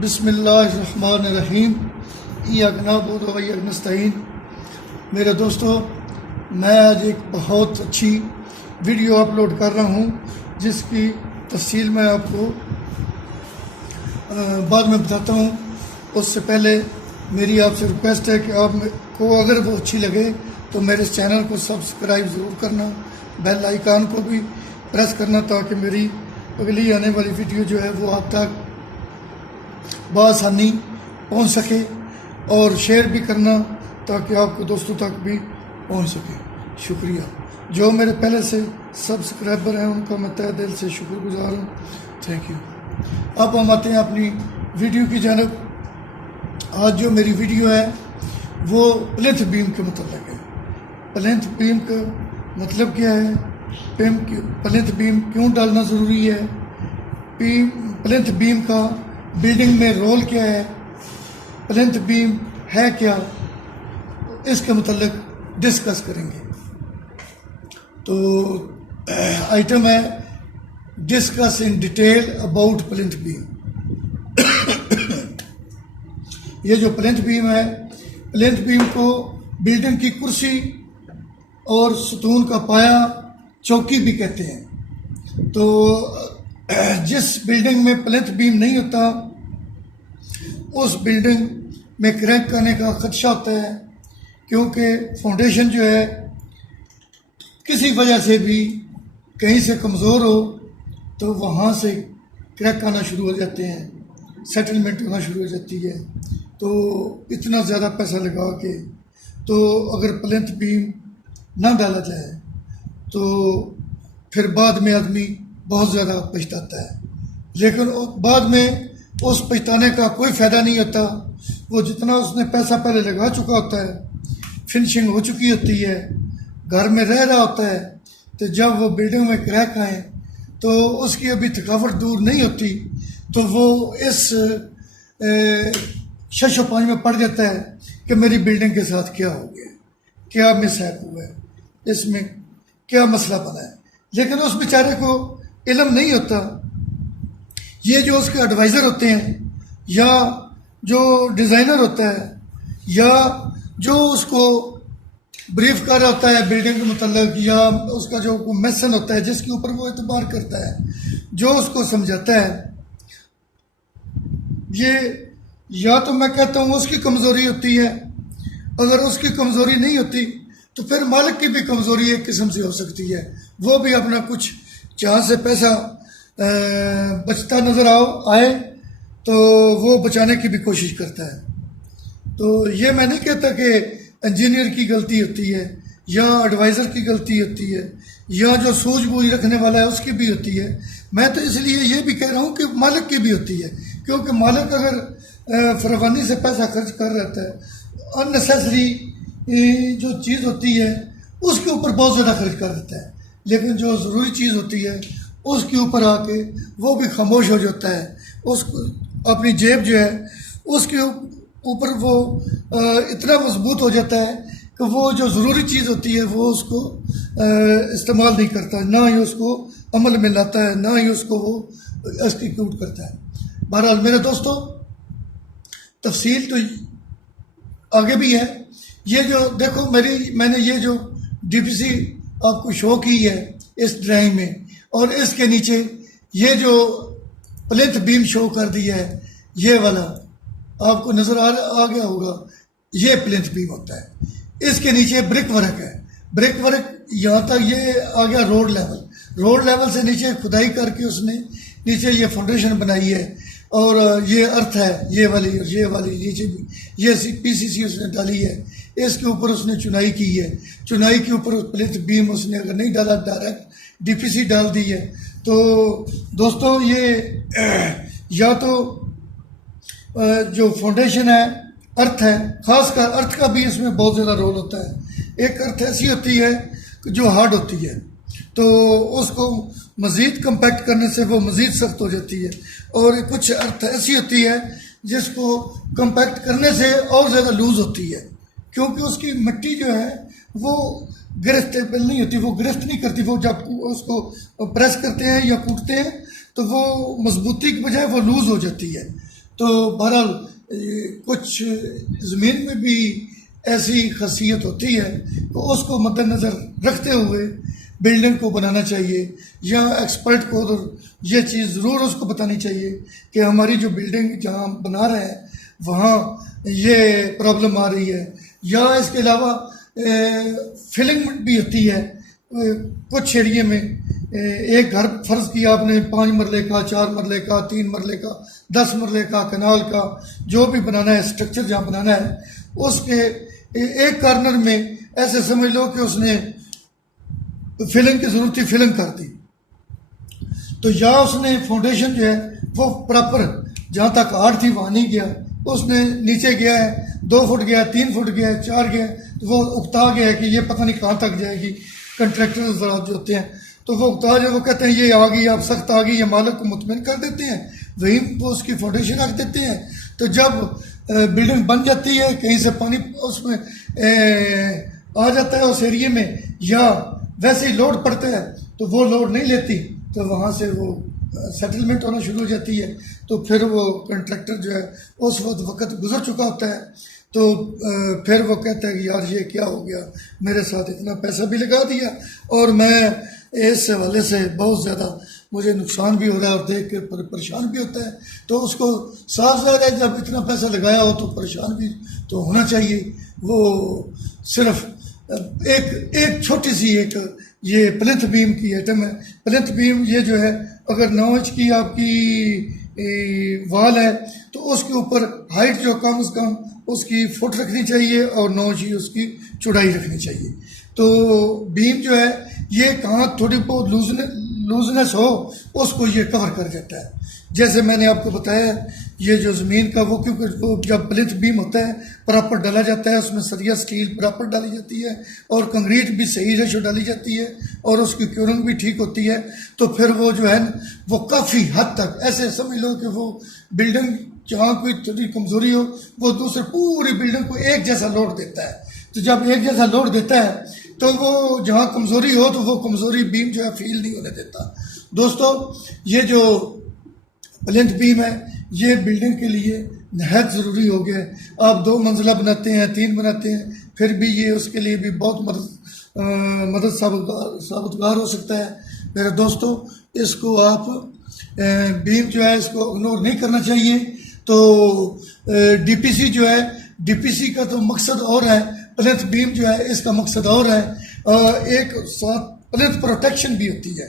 बिस्मिल्लाहिर्रहमानिर्रहीम। इय्याक नअबुदु व इय्याक नस्तईन। मेरे दोस्तों, मैं आज एक बहुत अच्छी वीडियो अपलोड कर रहा हूँ जिसकी तफसील मैं आपको बाद में बताता हूँ। उससे पहले मेरी आपसे रिक्वेस्ट है कि आपको अगर वो अच्छी लगे तो मेरे इस चैनल को सब्सक्राइब ज़रूर करना, बेल आइकान को भी प्रेस करना ताकि मेरी अगली आने वाली वीडियो जो है वो आप तक बआसानी पहुंच सके, और शेयर भी करना ताकि आपको दोस्तों तक भी पहुंच सके। शुक्रिया। जो मेरे पहले से सब्सक्राइबर हैं उनका मैं तहे दिल से शुक्रगुजार हूँ। Thank you. अब हम आते हैं अपनी वीडियो की जानब। आज जो मेरी वीडियो है वो प्लिंथ बीम के मतलब है। प्लिंथ बीम का मतलब क्या है, प्लिंथ बीम क्यों डालना ज़रूरी है, प्लिंथ बीम का बिल्डिंग में रोल क्या है, प्लिंथ बीम है क्या, इसके मतलब डिस्कस करेंगे। तो आइटम है discuss in detail about plinth beam. ये जो प्लिंथ बीम है, प्लिंथ बीम को बिल्डिंग की कुर्सी और सतून का पाया, चौकी भी कहते हैं। तो जिस बिल्डिंग में प्लिंथ बीम नहीं होता उस बिल्डिंग में क्रैक करने का खदशा होता है, क्योंकि फाउंडेशन जो है किसी वजह से भी कहीं से कमज़ोर हो तो वहाँ से क्रैक आना शुरू हो जाते हैं, सेटलमेंट होना शुरू हो जाती है। तो इतना ज़्यादा पैसा लगा के तो अगर प्लिंथ बीम ना डाला जाए तो फिर बाद में आदमी बहुत ज़्यादा पछताता है, लेकिन बाद में उस पछताने का कोई फ़ायदा नहीं होता। वो जितना उसने पैसा पहले लगा चुका होता है, फिनिशिंग हो चुकी होती है, घर में रह रहा होता है, तो जब वो बिल्डिंग में क्रैक आए तो उसकी अभी थकावट दूर नहीं होती, तो वो इस शशो पानी में पड़ जाता है कि मेरी बिल्डिंग के साथ क्या हो गया, क्या मिसहैप हुआ है, इसमें क्या मसला बना है। लेकिन उस बेचारे को इल्म नहीं होता। ये जो उसके एडवाइज़र होते हैं या जो डिज़ाइनर होता है या जो उसको ब्रीफ कर रहा होता है बिल्डिंग के मतलब, या उसका जो मेसन होता है जिसके ऊपर वो एतबार करता है, जो उसको समझाता है, ये या तो मैं कहता हूँ उसकी कमज़ोरी होती है। अगर उसकी कमज़ोरी नहीं होती तो फिर मालिक की भी कमज़ोरी एक किस्म से हो सकती है। वो भी अपना कुछ जहाँ से पैसा बचता नज़र आए तो वो बचाने की भी कोशिश करता है। तो ये मैं नहीं कहता कि इंजीनियर की गलती होती है या एडवाइज़र की गलती होती है या जो सूझबूझ रखने वाला है उसकी भी होती है। मैं तो इसलिए ये भी कह रहा हूँ कि मालिक की भी होती है, क्योंकि मालिक अगर फरवानी से पैसा खर्च कर रहता है, अननेसेसरी जो चीज़ होती है उसके ऊपर बहुत ज़्यादा खर्च कर देता है, लेकिन जो ज़रूरी चीज़ होती है उसके ऊपर आके वो भी खामोश हो जाता है। उसको अपनी जेब जो है उसके ऊपर वो इतना मजबूत हो जाता है कि वो जो ज़रूरी चीज़ होती है वो उसको इस्तेमाल नहीं करता, ना ही उसको अमल में लाता है, ना ही उसको वो एक्सटीट्यूट करता है। बहरहाल मेरे दोस्तों, तफसील तो आगे भी है। ये जो देखो मैंने ये जो डीपीसी आपको शो की है इस ड्राइंग में, और इसके नीचे ये जो प्लिंथ बीम शो कर दिया है, ये वाला आपको नज़र आ गया होगा, ये प्लिंथ बीम होता है। इसके नीचे ब्रिक वर्क है। ब्रिक वर्क यहाँ तक ये आ गया रोड लेवल से नीचे खुदाई करके उसने नीचे ये फाउंडेशन बनाई है, और ये अर्थ है ये वाली, और ये वाली नीचे भी ये पीसीसी उसने डाली है। इसके ऊपर उसने चुनाई की है, चुनाई के ऊपर प्लिंथ बीम उसने अगर नहीं डाला डायरेक्ट डीपीसी डाल दी है। तो दोस्तों, ये या तो जो फाउंडेशन है, अर्थ है, खासकर अर्थ का भी इसमें बहुत ज़्यादा रोल होता है। एक अर्थ ऐसी होती है जो हार्ड होती है, तो उसको मज़ीद कम्पैक्ट करने से वो मज़ीद सख्त हो जाती है, और कुछ अर्थ ऐसी होती है जिसको कम्पैक्ट करने से और ज़्यादा लूज़ होती है, क्योंकि उसकी मिट्टी जो है वो गिरफ्तेबल नहीं होती, वो गिरफ्त नहीं करती। वो जब उसको प्रेस करते हैं या कूटते हैं तो वो मजबूती की बजाय वो लूज़ हो जाती है। तो बहरहाल कुछ ज़मीन में भी ऐसी खासियत होती है तो उसको मद्देनज़र रखते हुए बिल्डिंग को बनाना चाहिए, या एक्सपर्ट को ये चीज़ ज़रूर उसको बतानी चाहिए कि हमारी जो बिल्डिंग जहाँ बना रहे हैं वहाँ ये प्रॉब्लम आ रही है। या इसके अलावा फिलिंग भी होती है कुछ एरिए में। एक घर फर्ज किया आपने 5 मरले का, 4 मरले का, 3 मरले का, 10 मरले का, कनाल का, जो भी बनाना है स्ट्रक्चर जहाँ बनाना है, उसके एक कॉर्नर में ऐसे समझ लो कि उसने फिलिंग की ज़रूरत थी, फिलिंग कर दी, तो या उसने फाउंडेशन जो है वो प्रॉपर जहाँ तक आर्ट थी वहाँ नहीं गया, उसने नीचे गया है 2 फुट गया, 3 फुट गया, 4 गया, तो वो उकता गया है कि ये पता नहीं कहाँ तक जाएगी। कंट्रैक्टर जो होते हैं तो वो उकता जो वो कहते हैं ये आ गई, अब सख्त आ गई, ये मालिक को मुतमिन कर देते हैं, वहीं वो उसकी फाउंडेशन रख देते हैं। तो जब बिल्डिंग बन जाती है, कहीं से पानी उसमें आ जाता है उस एरिए में, या वैसे ही लोड पड़ता है तो वो लोड नहीं लेती, तो वहाँ से वो सेटलमेंट होना शुरू हो जाती है। तो फिर वो कंट्रैक्टर जो है उस वक्त गुजर चुका होता है, तो फिर वो कहता है कि यार ये क्या हो गया, मेरे साथ इतना पैसा भी लगा दिया और मैं इस हवाले से बहुत ज़्यादा मुझे नुकसान भी हो रहा है और देख के परेशान भी होता है। तो उसको साफ ज़ाहिर है जब इतना पैसा लगाया हो तो परेशान भी तो होना चाहिए। वो सिर्फ एक छोटी सी एक ये प्लिंथ बीम की आइटम है। प्लिंथ बीम ये जो है अगर 9 इंच की आपकी वाल है तो उसके ऊपर हाइट जो कम से कम उसकी फुट रखनी चाहिए और 9 इंच उसकी चौड़ाई रखनी चाहिए। तो बीम जो है ये कहाँ थोड़ी बहुत लूजनेस हो उसको ये कवर कर देता है। जैसे मैंने आपको बताया ये जो ज़मीन का वो क्योंकि वो जब प्लिंथ बीम होता है प्रॉपर डाला जाता है, उसमें सरिया स्टील प्रॉपर डाली जाती है और कंक्रीट भी सही रेशो डाली जाती है और उसकी क्योरिंग भी ठीक होती है, तो फिर वो जो है वो काफ़ी हद तक ऐसे समझ लो कि वो बिल्डिंग जहाँ कोई थोड़ी कमज़ोरी हो वो दूसरे पूरी बिल्डिंग को एक जैसा लोड देता है। तो जब एक जैसा लोड देता है तो वो जहाँ कमज़ोरी हो तो वो कमज़ोरी बीम जो है फील नहीं होने देता। दोस्तों ये जो प्लिंथ बीम है ये बिल्डिंग के लिए नहायत ज़रूरी हो गया है। आप 2 मंजिला बनाते हैं, 3 बनाते हैं, फिर भी ये उसके लिए भी बहुत मदद साबितगार हो सकता है। मेरे दोस्तों इसको आप बीम जो है इसको इग्नोर नहीं करना चाहिए। तो डीपीसी जो है, डीपीसी का तो मकसद और है, प्लिंथ बीम जो है इसका मकसद और है, एक साथ प्लिंथ प्रोटेक्शन भी होती है।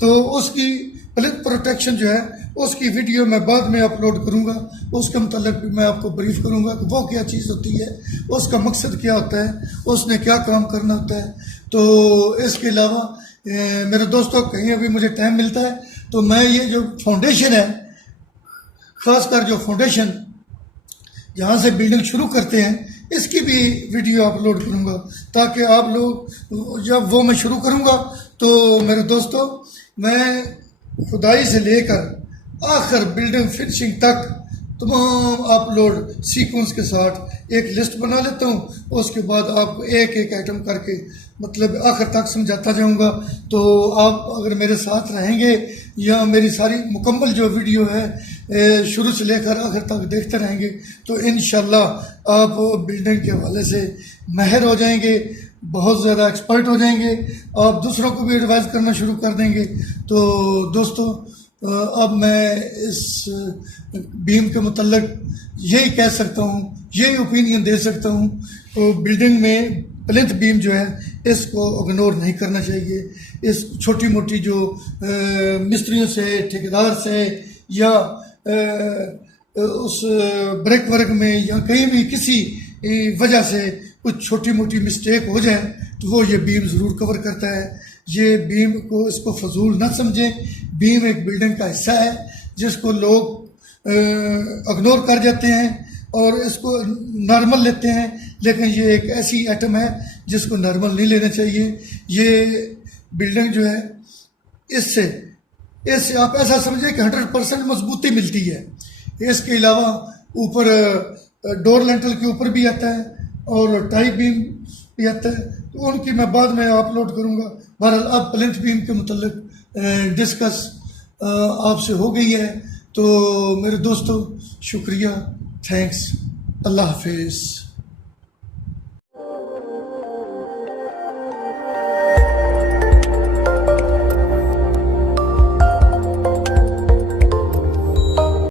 तो उसकी प्लिंथ प्रोटेक्शन जो है उसकी वीडियो मैं बाद में अपलोड करूंगा, उसके मुताल्लिक भी मैं आपको ब्रीफ करूंगा कि वो क्या चीज़ होती है, उसका मकसद क्या होता है, उसने क्या काम करना होता है। तो इसके अलावा मेरे दोस्तों कहीं अभी मुझे टाइम मिलता है तो मैं ये जो फाउंडेशन है, ख़ासकर जो फाउंडेशन जहाँ से बिल्डिंग शुरू करते हैं, इसकी भी वीडियो अपलोड करूँगा ताकि आप लोग जब वो मैं शुरू करूँगा तो मेरे दोस्तों मैं खुदाई से लेकर आखिर बिल्डिंग फिनिशिंग तक तमाम अपलोड सीक्वेंस के साथ एक लिस्ट बना लेता हूँ। उसके बाद आपको एक एक आइटम करके मतलब आखिर तक समझाता जाऊँगा। तो आप अगर मेरे साथ रहेंगे या मेरी सारी मुकम्मल जो वीडियो है शुरू से लेकर आखिर तक देखते रहेंगे तो इंशाल्लाह आप बिल्डिंग के हवाले से माहिर हो जाएंगे, बहुत ज़्यादा एक्सपर्ट हो जाएंगे, आप दूसरों को भी एडवाइस करना शुरू कर देंगे। तो दोस्तों अब मैं इस बीम के मुतल्लिक यही कह सकता हूँ, यही ओपिनियन दे सकता हूँ। तो बिल्डिंग में प्लिंथ बीम जो है इसको इग्नोर नहीं करना चाहिए। इस छोटी मोटी जो मिस्त्रियों से, ठेकेदार से या उस ब्रिक वर्क में या कहीं भी किसी वजह से कुछ छोटी मोटी मिस्टेक हो जाए तो वो ये बीम ज़रूर कवर करता है। ये बीम को इसको फजूल न समझें, बीम एक बिल्डिंग का हिस्सा है जिसको लोग इग्नोर कर जाते हैं और इसको नॉर्मल लेते हैं, लेकिन ये एक ऐसी आइटम है जिसको नॉर्मल नहीं लेना चाहिए। ये बिल्डिंग जो है इससे आप ऐसा समझें कि 100% मजबूती मिलती है। इसके अलावा ऊपर डोर लेंटल के ऊपर भी आता है और टाई बीम भी आता है, तो उनकी मैं बाद में अपलोड करूँगा। बहरहाल अब प्लिंथ बीम के मुतल्लिक डिस्कस आपसे हो गई है तो मेरे दोस्तों शुक्रिया, थैंक्स, अल्लाह हाफिज़।